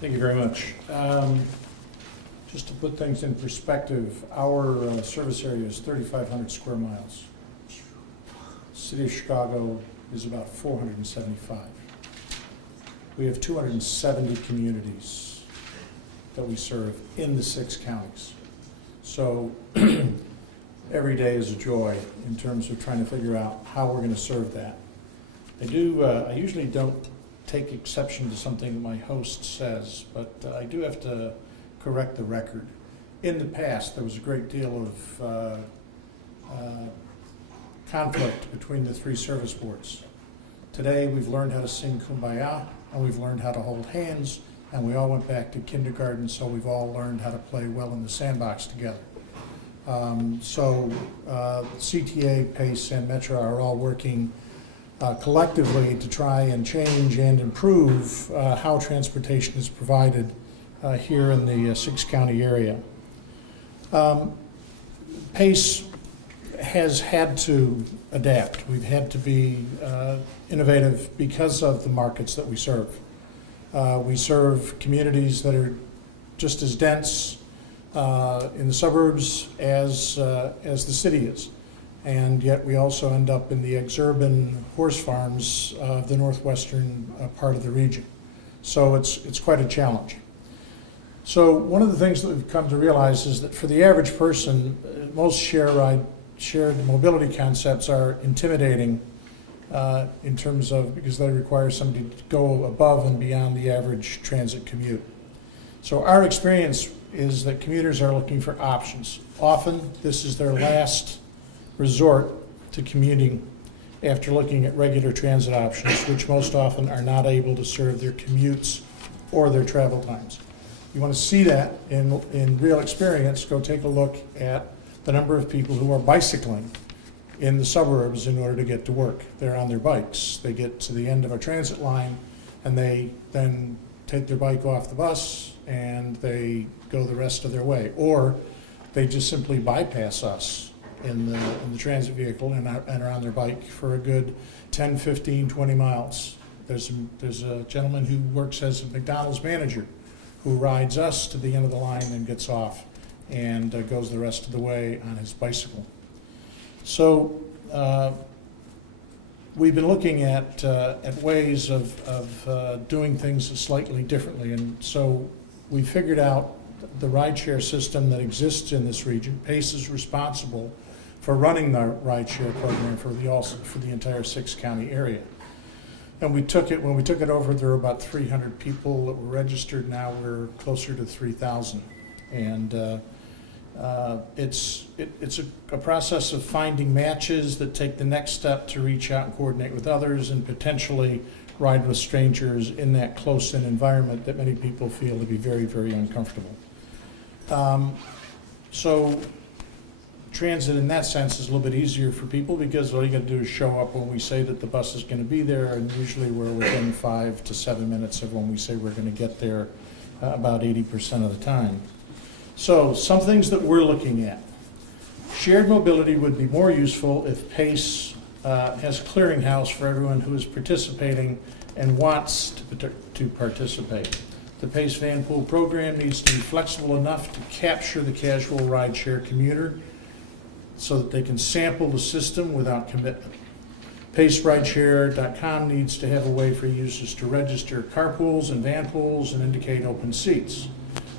Thank you very much. Just to put things in perspective, our service area is 3,500 square miles. City of Chicago is about 475. We have 270 communities that we serve in the 6 counties. So every day is a joy in terms of trying to figure out how we're going to serve that. I usually don't take exception to something my host says, but I do have to correct the record. In the past, there was a great deal of conflict between the 3 service boards. Today, we've learned how to sing Kumbaya, and we've learned how to hold hands, and we all went back to kindergarten, so we've all learned how to play well in the sandbox together. CTA, PACE, and Metro are all working collectively to try and change and improve how transportation is provided here in the 6-county area. PACE has had to adapt. We've had to be innovative because of the markets that we serve. We serve communities that are just as dense in the suburbs as the city is. And yet we also end up in the exurban horse farms of the northwestern part of the region. So it's quite a challenge. So one of the things that we've come to realize is that for the average person, most shared mobility concepts are intimidating in terms of, because they require somebody to go above and beyond the average transit commute. So our experience is that commuters are looking for options. Often this is their last resort to commuting after looking at regular transit options, which most often are not able to serve their commutes or their travel times. You want to see that in real experience, go take a look at the number of people who are bicycling in the suburbs in order to get to work. They're on their bikes. They get to the end of a transit line and they then take their bike off the bus and they go the rest of their way. Or they just simply bypass us in the transit vehicle and are on their bike for a good 10, 15, 20 miles. There's a gentleman who works as a McDonald's manager who rides us to the end of the line and gets off and goes the rest of the way on his bicycle. So we've been looking at ways of doing things slightly differently, and so we figured out the rideshare system that exists in this region. PACE is responsible for running the rideshare program for the entire 6-county area. And when we took it over, there were about 300 people that were registered. Now we're closer to 3,000. And it's a process of finding matches that take the next step to reach out and coordinate with others and potentially ride with strangers in that close-in environment that many people feel to be very, very uncomfortable. So transit in that sense is a little bit easier for people because all you got to do is show up when we say that the bus is going to be there, and usually we're within 5 to 7 minutes of when we say we're going to get there about 80% of the time. So some things that we're looking at. Shared mobility would be more useful if PACE has a clearinghouse for everyone who is participating and wants to participate. The PACE van pool program needs to be flexible enough to capture the casual rideshare commuter so that they can sample the system without commitment. PaceRideshare.com needs to have a way for users to register carpools and van pools and indicate open seats.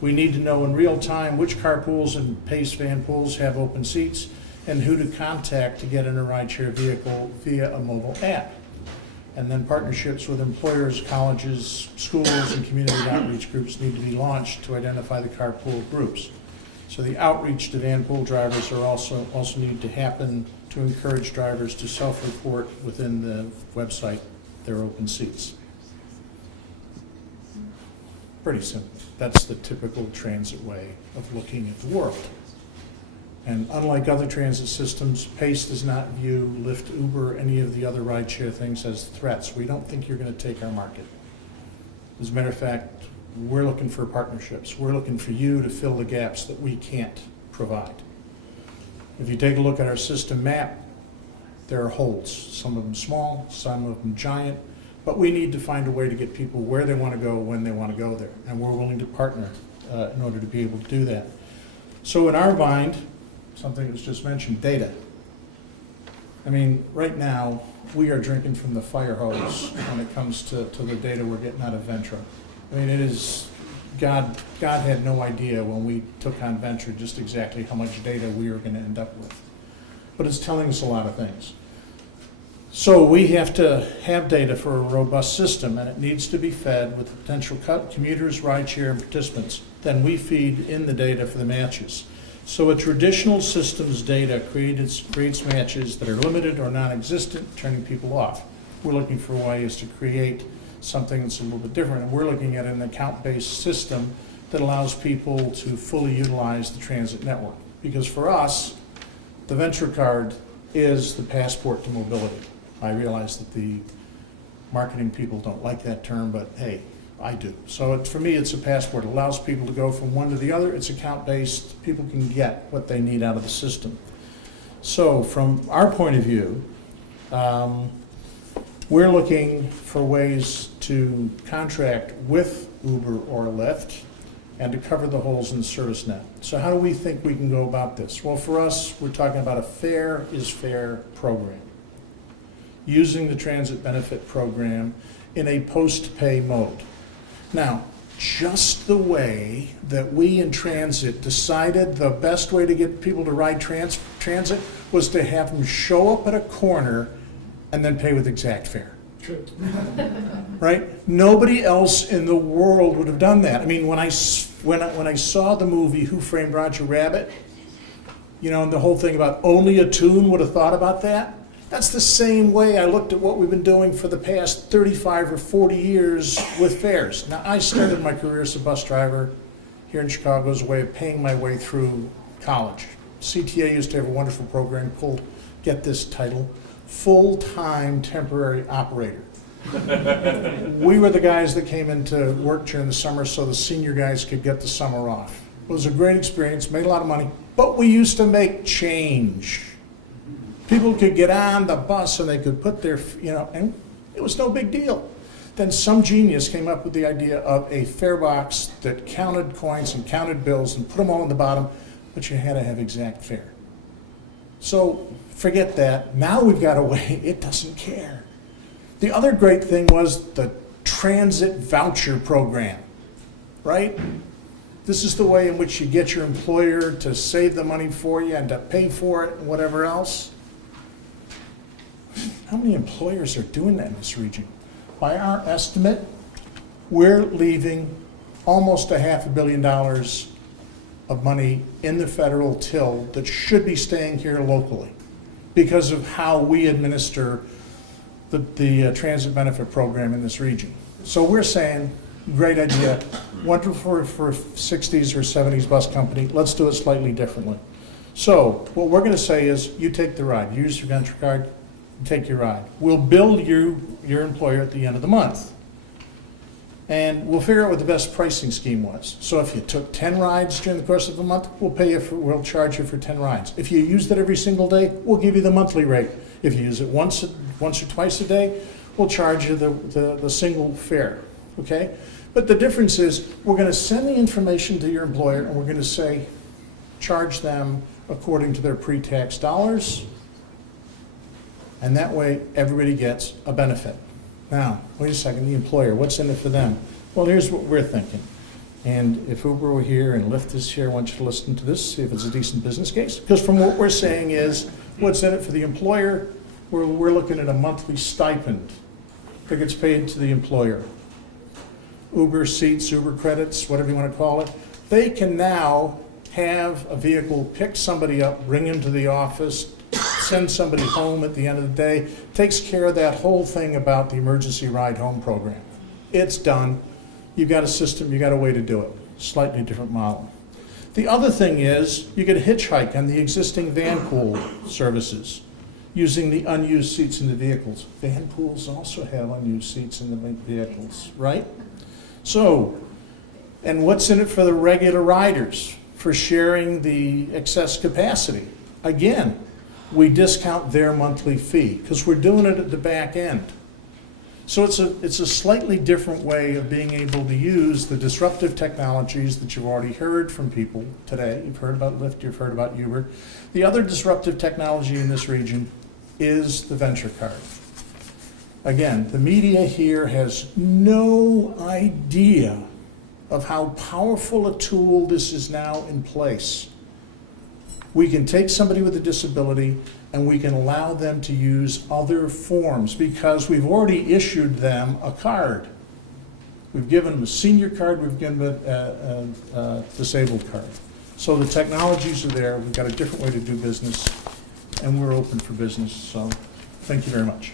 We need to know in real time which carpools and PACE van pools have open seats and who to contact to get in a rideshare vehicle via a mobile app. And then partnerships with employers, colleges, schools, and community outreach groups need to be launched to identify the carpool groups. So the outreach to van pool drivers are also need to happen to encourage drivers to self-report within the website their open seats. Pretty simple. That's the typical transit way of looking at the world. And unlike other transit systems, PACE does not view Lyft, Uber, any of the other rideshare things as threats. We don't think you're going to take our market. As a matter of fact, we're looking for partnerships. We're looking for you to fill the gaps that we can't provide. If you take a look at our system map, there are holes. Some of them small, some of them giant. But we need to find a way to get people where they want to go, when they want to go there. And we're willing to partner in order to be able to do that. So in our mind, something that was just mentioned, data. I mean, right now, we are drinking from the fire hose when it comes to the data we're getting out of Ventra. I mean, it is, God had no idea when we took on Ventra just exactly how much data we were going to end up with. But it's telling us a lot of things. So we have to have data for a robust system, and it needs to be fed with potential commuters, rideshare, and participants. Then we feed in the data for the matches. So a traditional systems data creates matches that are limited or non-existent, turning people off. We're looking for ways to create something that's a little bit different, and we're looking at an account-based system that allows people to fully utilize the transit network. Because for us, the Ventra card is the passport to mobility. I realize that the marketing people don't like that term, but hey, I do. So for me, it's a passport. It allows people to go from one to the other. It's account-based. People can get what they need out of the system. So from our point of view, we're looking for ways to contract with Uber or Lyft and to cover the holes in the service net. So how do we think we can go about this? Well, for us, we're talking about a fair is fair program, using the transit benefit program in a post-pay mode. Now, just the way that we in transit decided the best way to get people to ride transit was to have them show up at a corner and then pay with exact fare. True. Right? Nobody else in the world would have done that. I mean, when I saw the movie Who Framed Roger Rabbit, you know, and the whole thing about only a tune would have thought about that, that's the same way I looked at what we've been doing for the past 35 or 40 years with fares. Now, I started my career as a bus driver here in Chicago as a way of paying my way through college. CTA used to have a wonderful program called, get this title, Full-Time Temporary Operator. We were the guys that came into work during the summer so the senior guys could get the summer off. It was a great experience, made a lot of money, but we used to make change. People could get on the bus and they could put their, you know, and it was no big deal. Then some genius came up with the idea of a fare box that counted coins and counted bills and put them all on the bottom, but you had to have exact fare. So forget that. Now we've got a way, it doesn't care. The other great thing was the transit voucher program, right? This is the way in which you get your employer to save the money for you and to pay for it and whatever else. How many employers are doing that in this region? By our estimate, we're leaving almost $500 million of money in the federal till that should be staying here locally because of how we administer the transit benefit program in this region. So we're saying, great idea, wonderful for 60s or 70s bus company, let's do it slightly differently. So what we're going to say is, you take the ride, use your Ventra card, take your ride. We'll bill you, your employer, at the end of the month. And we'll figure out what the best pricing scheme was. So if you took 10 rides during the course of a month, we'll charge you for 10 rides. If you used it every single day, we'll give you the monthly rate. If you use it once or twice a day, we'll charge you the single fare, okay? But the difference is, we're gonna send the information to your employer and we're gonna say, charge them according to their pre-tax dollars, and that way everybody gets a benefit. Now, wait a second, the employer, what's in it for them? Well, here's what we're thinking. And if Uber were here and Lyft is here, I want you to listen to this, see if it's a decent business case. Because from what we're saying is, what's in it for the employer, we're looking at a monthly stipend that gets paid to the employer. Uber seats, Uber credits, whatever you want to call it. They can now have a vehicle pick somebody up, bring them to the office, send somebody home at the end of the day. Takes care of that whole thing about the emergency ride home program. It's done. You've got a system, you've got a way to do it. Slightly different model. The other thing is, you get a hitchhike on the existing van pool services using the unused seats in the vehicles. Van pools also have unused seats in the vehicles, right? So, and what's in it for the regular riders for sharing the excess capacity? Again, we discount their monthly fee because we're doing it at the back end. So it's a slightly different way of being able to use the disruptive technologies that you've already heard from people today. You've heard about Lyft, you've heard about Uber. The other disruptive technology in this region is the venture card. Again, the media here has no idea of how powerful a tool this is now in place. We can take somebody with a disability and we can allow them to use other forms because we've already issued them a card. We've given them a senior card, we've given them a disabled card. So the technologies are there, we've got a different way to do business, and we're open for business, so thank you very much.